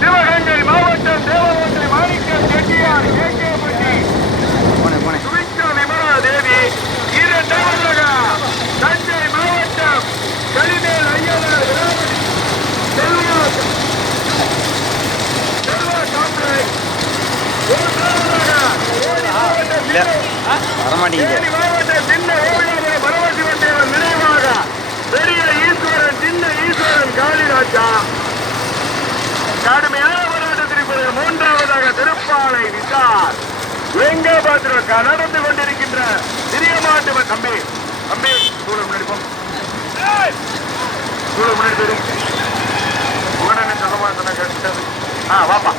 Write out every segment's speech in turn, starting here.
சிவகங்கை மாவட்டம் தேவகோட்டை மாணிக்கம் செட்டியார் ஏகேபட்டி சுமித்ரா விமலா தேவி. இரண்டாவதாக தஞ்சை மாவட்டம் கலிமேல் ஐயனார் செல்வா காம்ப்ளெக்ஸ். மாவட்டம் சின்ன ஓவியாபுரம் பரமசிவன் தேவன் நினைவாக பெரிய ஈஸ்வரன் சின்ன ஈஸ்வரன் காளிராஜா. கடுமையான போராட்டத்திற்கு மூன்றாவதாக திருப்பாலை விசார் எங்க பாத்திர நடந்து கொண்டிருக்கின்ற சிறிய மாட்டு தம்பி தம்பி சூழல் முன்னாடி சூழல் முன்னாடி உடனே சகமாசன கேட்டது. வாப்பா.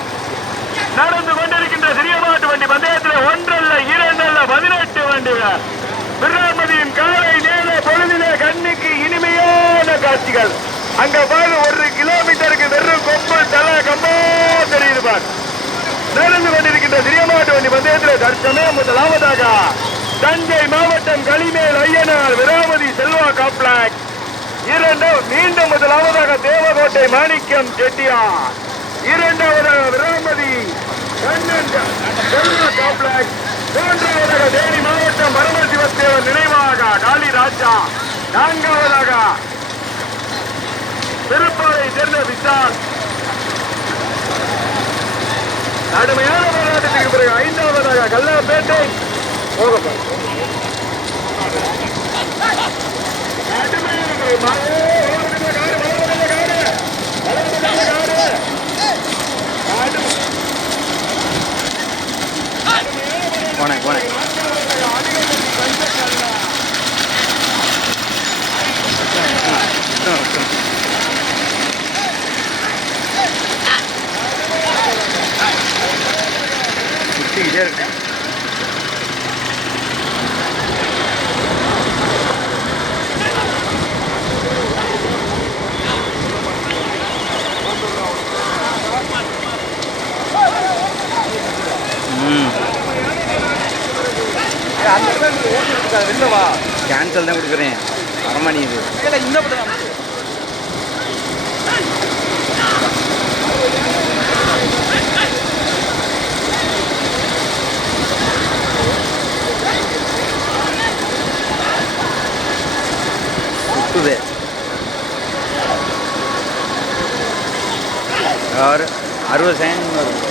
நடந்து கொண்டிருக்கின்ற சிறிய மாட்டு வண்டி பந்தயத்தில் ஒன்றல்ல இரண்டல்ல 18 வண்டிகள். பிரமதியின் காலை நேர பொழுதிலே கண்ணுக்கு இனிமையான காட்சிகள். அங்க பாரு 1 கிலோமீட்டருக்கு வெறும் கொம்பல் தலை கம்போ தெரியுது பார். நடந்து கொண்டிருக்கின்ற சிறிய மாட்டு வண்டி பந்தயத்தில் தற்சமயம் முதலாவதாக தஞ்சை மாவட்டம் கலிமேல் ஐயனார் விராமதி செல்வா காம்ப்ளெக்ஸ். மீண்டும் முதலாவதாக தேவகோட்டை மாணிக்கம் செட்டியார். இரண்டாவதாக விராமதி கண்ணன் செல்வா காம்ப்ளெக்ஸ். மூன்றாவதாக தேனி மாவட்டம் பரமசிவத்தேவன் நினைவாக காளிராஜா. நான்காவதாக திருப்பாலை சேர்ந்த விசால். கடுமையான போராட்டத்திற்கு பிறகு ஐந்தாவதாக கல்லாப்பேட்டை சுத்திக்கிட்டே இருக்கு. கேன்சல் தான் கொடுக்குறேன். அரமணி இது இந்த சுத்துதே. और 60 सेकंड வரும்.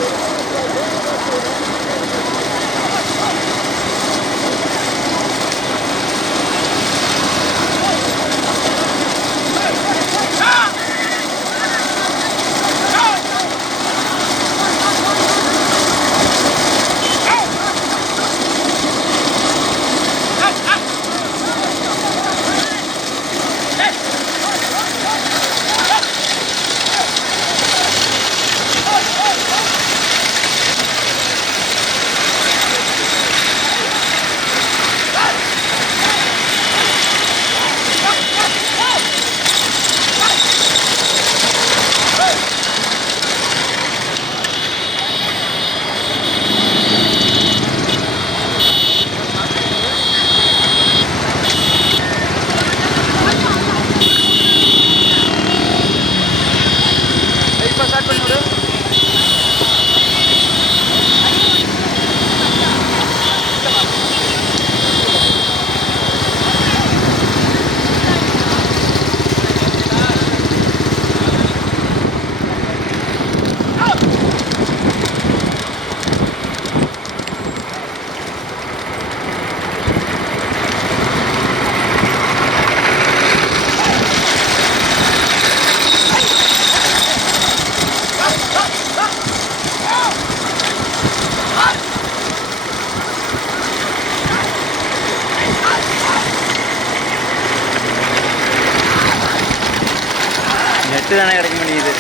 நெட்டு தானே கிடைக்க மாட்டேங்குது.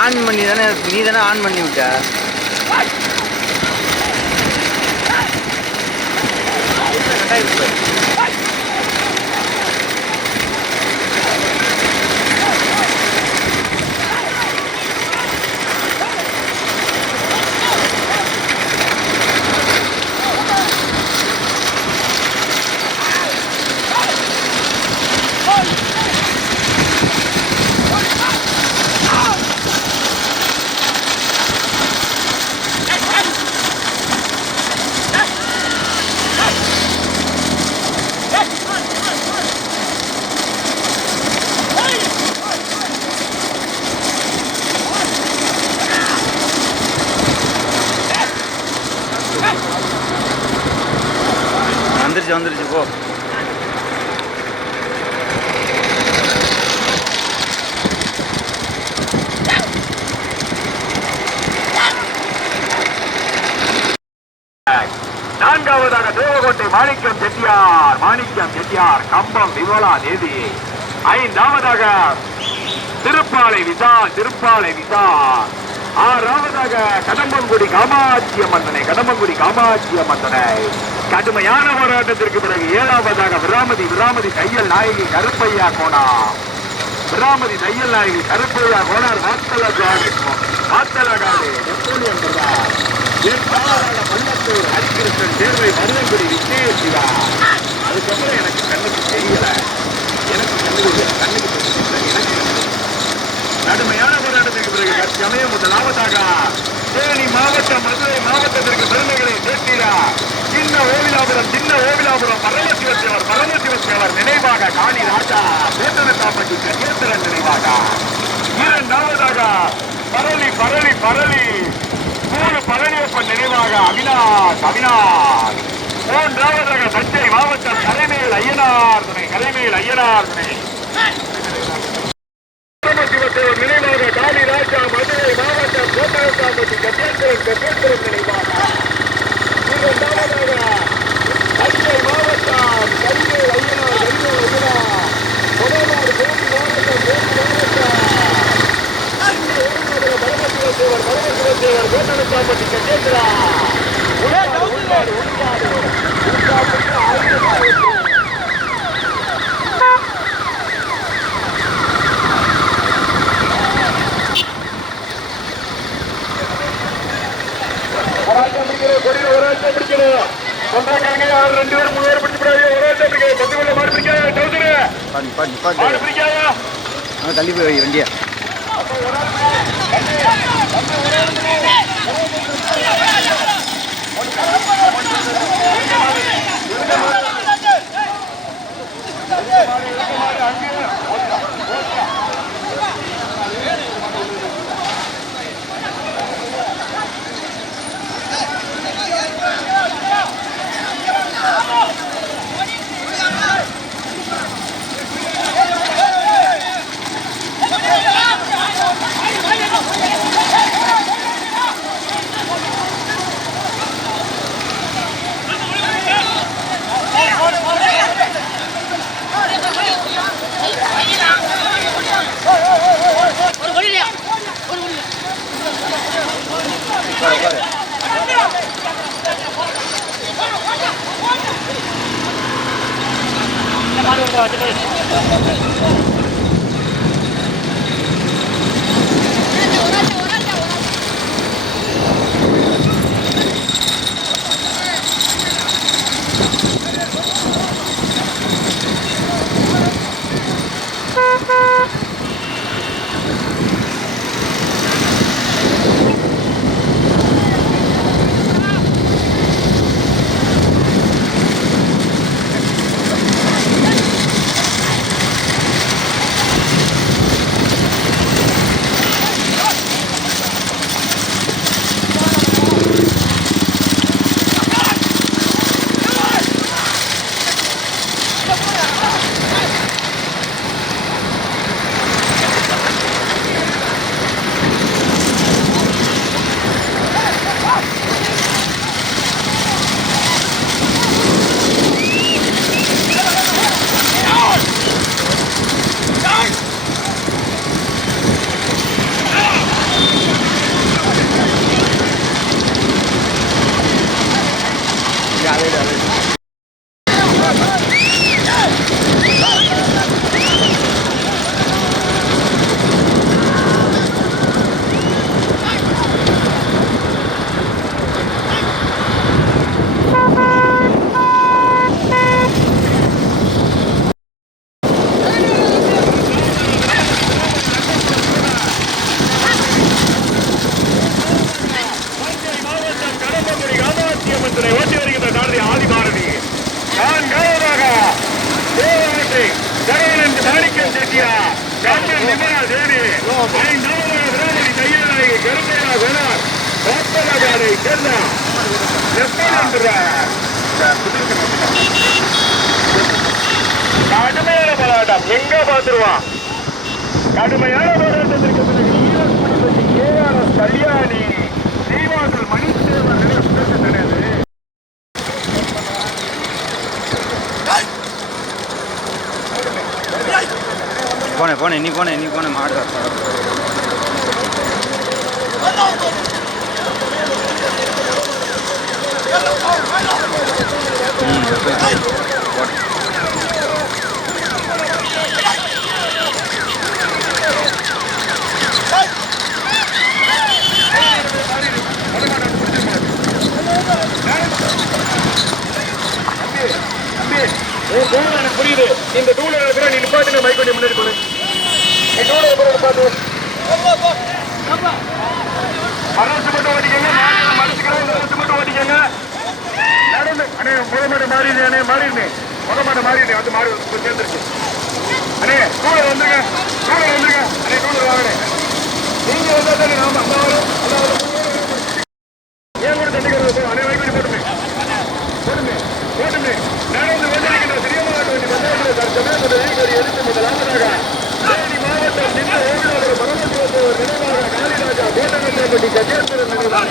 ஆன் பண்ணி தானே நீ தானே ஆன் பண்ணி விட்ட. போ. நான்காவதாக தேவகோட்டை மாணிக்கம் செட்டியார் கம்பம் விமலா தேவி. ஐந்தாவதாக திருப்பாலை விசால். ஆறாவதாக கடம்பங்குடி காமாட்சி அம்மந்தனை கடுமையான போராட்டத்திற்கு பிறகு ஏழாவதாக விராமதி தையல் நாயகி கருப்பையா கோனார் வாத்தலகாடு நெப்போலியன் பிரதார். எட்டாவதாக பள்ளத்தூர் ஹரிகிருஷ்ணன் தேர்வை மருதங்குடி விஜயசிவா. அதுக்கப்புறம் எனக்கு கண்ணுக்கு தெரியல, கடுமையான போராட்டத்திற்கு பிறகு தற்சமயம் முதலாவதாக தேனி மாவட்டம் மதுரை மாவட்டத்திற்கு பெருமைகளை சேர்க்கிறார் சின்ன ஓவிலாபுரம் பரமசிவத்தேவர் நினைவாக காளி ராஜா வேந்தனத்தாப்பட்டி கஜேந்திரன் நினைவாக. இரண்டாவதாக பரளி பழனியப்பன் நினைவாக அவினாஷ். மூன்றாவதாக தஞ்சை மாவட்டம் கரைமேல் ஐயனார் துணை பரமசிவத்தேவர் நினைவாக காளி ராஜா மதுரை மாவட்டம் வேந்தனத்தாப்பட்டி கஜேந்திரன் நினைவாக. இரண்டாவதாக தஞ்சை மாவட்டம் கரைமேல் ஐயனார் முதலாவது தேனி மாவட்டம் பரமசிவத்தேவர் வேந்தனத்தாப்பட்டி கஜேந்திரன். ரெண்டு பேரும் 3 பேர் பிடிச்சு தள்ளி போய் வண்டியா. சேர்ந்த கடுமையான போராட்டம் எங்க பார்த்துருவான். கடுமையான போராட்டத்திற்கு பிறகு ARS கல்யாணி ஸ்ரீவாசல் மணித்தேவர் கிடையாது. போனே நீ போனே மாடு புரியுது. இந்த டூல இருக்கிற நீ நிப்பாட்டு பைக் வண்டி முன்னாடி போடு. அரசு மட்டும் ஓட்டிக்கங்க, அரசு மட்டும் ஓட்டிக்கங்க. நடந்து அண்ணே முதமாட்ட மாறிடு, அண்ணே மாறிடுனே முதமாட்ட மாறிடு, அது மாறி சேர்ந்துருச்சு. அண்ணே டூலர் வந்துருங்க, அண்ணே டூலர் வாங்கண்ணே. நீங்க வந்தா தானே நாம அந்த வரும் ஏன் கூட தண்டிக்கிறது. அண்ணே பைக் வண்டி போட்டுமே நடந்து வந்திருக்கின்ற சிறியமாவட்ட வண்டி பஞ்சாயத்து எடுத்து முதலாவதாக மாவட்டம் நின்ற ஓவியாளர் பரமசிவத்தேவர் நினைவாக காளிராஜா கோட்டகத்தேப்பட்டி கஜேந்திரன் நினைவாக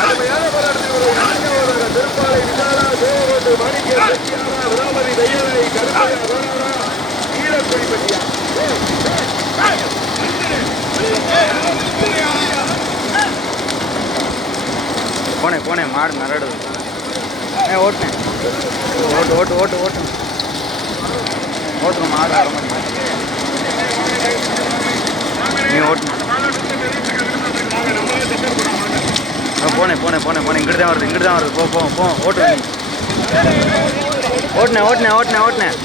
கடுமையான போராட்டத்தில் திருப்பாலை விசாலா தேவகோட்டு மாணிக்க விராமதி தையலை கருப்பையா ஈழக்குடிப்பட்டியா போனே மாடு நரடுது. ஓட்டுனேன் ஓட்டுங்க மாடு வர மாதிரி நீ ஓட்டுன. போனே இங்கிட்டு தான் வருது போ ஓட்டுனேன்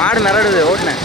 மாடு நரடுது ஓட்டுனேன்.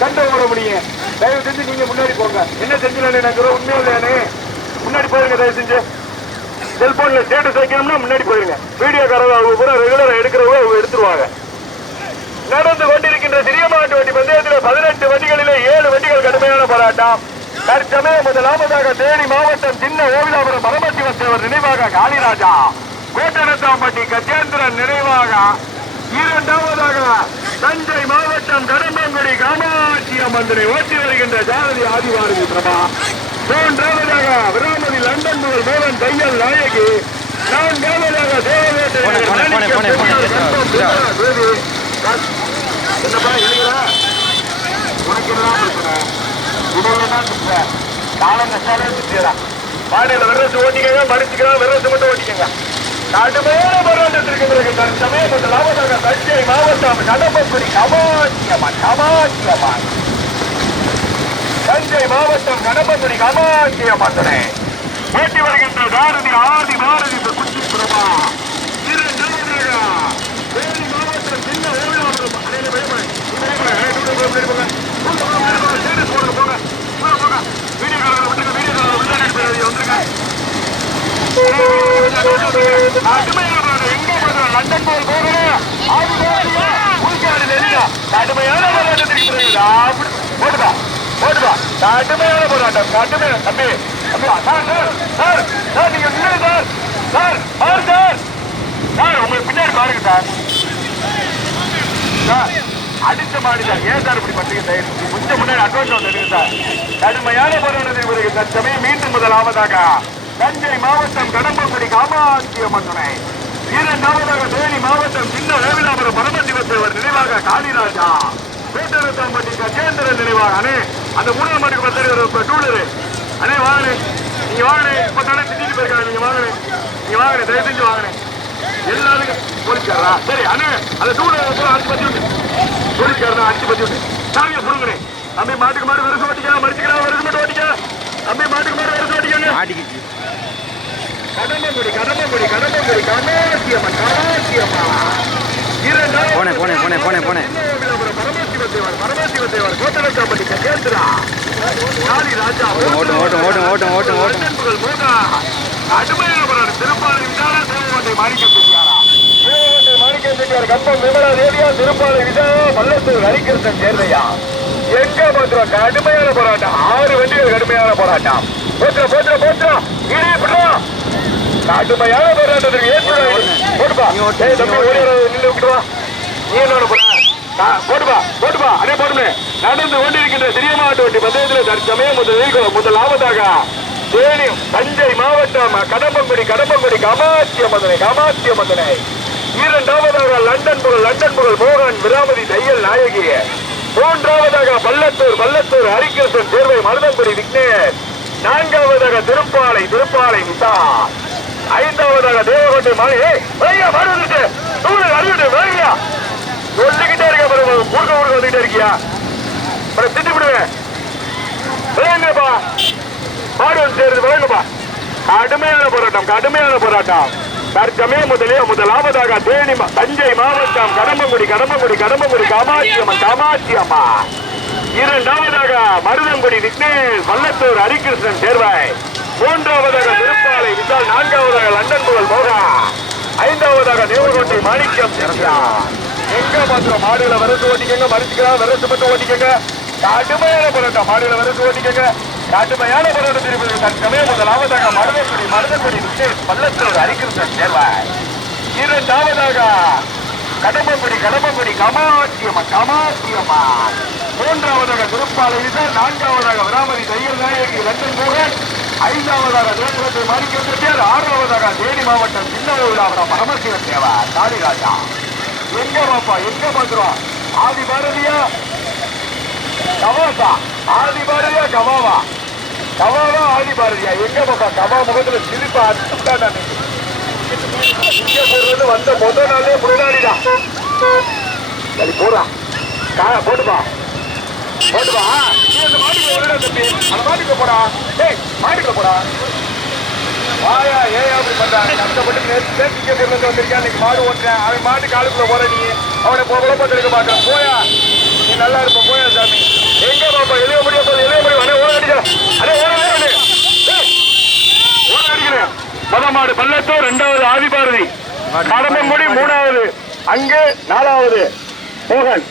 சண்டை ஓட முடியும். தயவு செஞ்சு நீங்க முன்னாடி போங்க. என்ன செஞ்சு உண்மையிலே முன்னாடி போயிருங்க. தயவு செஞ்சு செல்போன்ல ஸ்டேட்டஸ் வைக்கணும்னா முன்னாடி போயிருங்க. வீடியோக்காரங்க அவங்க கூட ரெகுலரா எடுக்கிறவங்க அவங்க எடுத்துருவாங்க. நடந்து கொண்டிருக்கின்ற சிறிய மாட்டு வண்டி பந்தயத்தில் 18 வண்டிகளிலே 7 வண்டிகள் கடுமையான போராட்டம். தற்சமயம் முதலாவதாக தேனி மாவட்டம் சின்ன ஓவிலாபுரம் பரமசிவத்தேவர் நினைவாக காளிராஜா கோட்டனத்தாம்பட்டி கஜேந்திரன் நினைவாக, இரண்டாவதாக தஞ்சை மாவட்டம் கடம்பங்குடி காமாட்சி அம்மந்தனை ஓட்டி வருகின்ற ஜானதி ஆதிவாரதி பிரபா, மூன்றாவதாக விராமதி லண்டன் முதல் மோகன் தையல் நாயகி, நான்காவதாக தேவவேட்டை என்னப்பா எழுதுறா உனக்கு எல்லாம் இருக்கிற உடல்லாம் சுற்ற காலம் கஷ்டாலே சுற்றியதா பாடையில விரசு ஓட்டிக்கங்க, மடிச்சுக்கலாம், விரசு மட்டும் ஓட்டிக்கங்க. கடுமையான போராட்டத்திற்கு பிறகு தற்சமயம் முதலாவதாக தஞ்சை மாவட்டம் கடம்பக்குடி காமாட்சியம்மன் தஞ்சை மாவட்டம் கடம்பக்குடி காமாட்சியம்மன் ஓட்டி வருகின்ற பாரதி ஆதி பாரதி குச்சி பிரபா, தேனி மாவட்டம் சின்ன ஓவியாபுரம் வீடியோ கடுமையான போராட்டத்திற்கு பிறகு அப்படி போட்டுப்பா போட்டுப்பா கடுமையான போராட்டம் கடுமையான தம்பி சார் சார் சார் நீங்க முன்னாடி sir sir sir sir sir உங்களுக்கு பின்னாடி பாருங்க சார் சார் அடிச்ச மாடி சார் ஏன் சார் இப்படி பண்றீங்க கொஞ்சம் முன்னாடி அட்வான்ஸ் வந்துருக்கு சார் கடுமையான போராட்டத்திற்கு பிறகு தற்சமயம் மீண்டும் முதலாவதாக தஞ்சை மாவட்டம் கடம்பக்குடி காமாட்சி அம்மன் துணை இரண்டாவதாக தேனி மாவட்டம் சின்ன வேவிலாபுரம் பரமசிவத்தேவர் நினைவாக காளிராஜா பேட்டரத்தாம்பட்டி கஜேந்திரன் நினைவாக அண்ணே அந்த மூணாம் மாட்டுக்கு பத்தடி ஒரு டூலரு அண்ணே வாங்கினே நீங்க வாங்கினே இப்ப தானே திட்டிட்டு போயிருக்காங்க நீங்க வாங்கினே தயவு செஞ்சு வாங்கினேன் எல்லாருக்கும் போலீஸ்காரா சரி அண்ணே அந்த டூலர் அடிச்சு பத்தி விட்டு போலீஸ்காரன் அடிச்சு பத்தி விட்டு சாமியை புடுங்கண்ணே அம்மே மாட்டுக்கு மாடு வெறுசு ஓட்டிக்க மடிச்சுக்கலாம் வெறுசு மட்டும் ஓட்டிக்க அம்மே மாட்டுக்கு மாடு வெறுசு ஓட்டிக்கங்க மாட்டிக்கிச்சு கடம்பங்குடி கடம்பங்குடி கடம்பங்குடி காமாட்சியம்மன் காமாட்சியம்மன் போனே போனே போனே போனே போனே பரமசிவத்தேவர் பரமசிவத்தேவர் கோட்டரத்தாம்பட்டி கஜேந்திரா காளி ராஜா ஓட்டும் ஓட்டும் ஓட்டும் ஓட்டும் ஓட்டும் ஓட்டும் கடுமையான போராட்டம் திருப்பாலை விசால தேவகோட்டை மாணிக்கம் செட்டியாரா தேவகோட்டை மாணிக்கம் செட்டியார் கம்பம் விமலா தேவியா திருப்பாலை விசால பள்ளத்தூர் ஹரிகிருஷ்ணன் சேர்ந்தையா எங்க போட்டுறோம் கடுமையான போராட்டம் 6 வண்டிகள் கடுமையான போராட்டம் போட்டுறோம் இடையே விடுறோம் கடுமையான போராட்டத்துக்கு போட்டுப்பா நின்று விட்டுவா நீ என்ன போற போட்டுப்பா அதே போட்டுமே நடந்து கொண்டிருக்கின்ற சிறிய மாவட்ட வண்டி பந்தயத்தில் தற்சமயம் முதலாவதாக தேனி தஞ்சை மாவட்டம் கடம்பங்குடி காமாட்சி அம்மன் இரண்டாவதாக லண்டன் புகழ் மோகன் விராமதி தையல் நாயகி மூன்றாவதாக பள்ளத்தூர் ஹரிகிருஷ்ணன் சேர்வை மருதங்குடி விக்னேஷ் நான்காவதாக திருப்பாலை விசா ஐந்தாவதாக தேவகோட்டை மாடு வந்துட்டு அறிவிட்டு சொல்லிக்கிட்டே இருக்க ஊருக்கு வந்துகிட்டே இருக்கியா திட்டு விடுவேன் விளையாங்கப்பா மாடு வந்து சேருது விளையாங்கப்பா கடுமையான போராட்டம் தற்சமயம் முதலாவதாக தேனி தஞ்சை மாவட்டம் கடம்பங்குடி காமாட்சி அம்மா இரண்டாவதாக மருதங்குடி விக்னேஷ் பள்ளத்தூர் ஹரிகிருஷ்ணன் சேர்வாய் மூன்றாவதாக திருப்பாலை விசால் நான்காவதாக லண்டன் புகழ் மோகா ஐந்தாவதாக தேவகோட்டை மாணிக்கம் எங்க மாத்திரம் மாடுகளை வரசு ஓட்டிக்கங்க மறிச்சுக்கலாம் வரசு மட்டும் ஓட்டிக்கங்க கடுமையான போராட்டம் மாடுகளை வரசு ஓட்டிக்கங்க கடுமையான போராட்டம் தற்சமயம் முதலாவதாக மருதங்குடி விக்னேஷ் பள்ளத்தூர் ஹரிகிருஷ்ணன் சேர்வாய் இரண்டாவதாக கடம்பங்குடி காமாட்சி அம்மன் மூன்றாவதாக திருப்பாலை விசால் நான்காவதாக விராமதி தையல் நாயகி லண்டன் மோகன் ஐந்தாவதாக தேவகோட்டை மாணிக்கம் செட்டியார் ஆறாவதாக தேனி மாவட்டம் சின்ன வேவிலாபுரம் பரமசிவத்தேவர் காளிராஜா எங்க பாப்பா எங்க பாக்குறோம் ஆதி பாரதியா கவாசா ஆதி பாரதியா கவாவா ஆதி பாரதியா எங்க பாப்பா கவா முகத்துல சிரிப்பா அடிச்சுட்டான் இங்க போடுறது வந்த முதல் நாளே முன்னாடிதான் சரி போடுறா போட்டுப்பா நீ அந்த மாட்டுக்கு தம்பி அந்த மாட்டுக்கு போடா மாட்டுக்கு போடா வாயா ஏன் அப்படி பண்றாங்க கஷ்டப்பட்டு நேற்று இங்கே பொருள் வந்திருக்கேன் இன்னைக்கு மாடு ஓட்டுறேன் அவன் மாட்டுக்கு ஆளுக்குள்ள போற நீ அவனை குழப்பம் எடுக்க மாட்டேன் போயா நீ நல்லா இருப்ப போயா சாமி எங்க பாப்பா எளிய முடியும் ஓட அடிக்கிறேன் முதல் மாடு பள்ளத்தூர் இரண்டாவது ஆதிபாரதி கடம்பங்குடி மூணாவது அங்கே நாலாவது மோகன்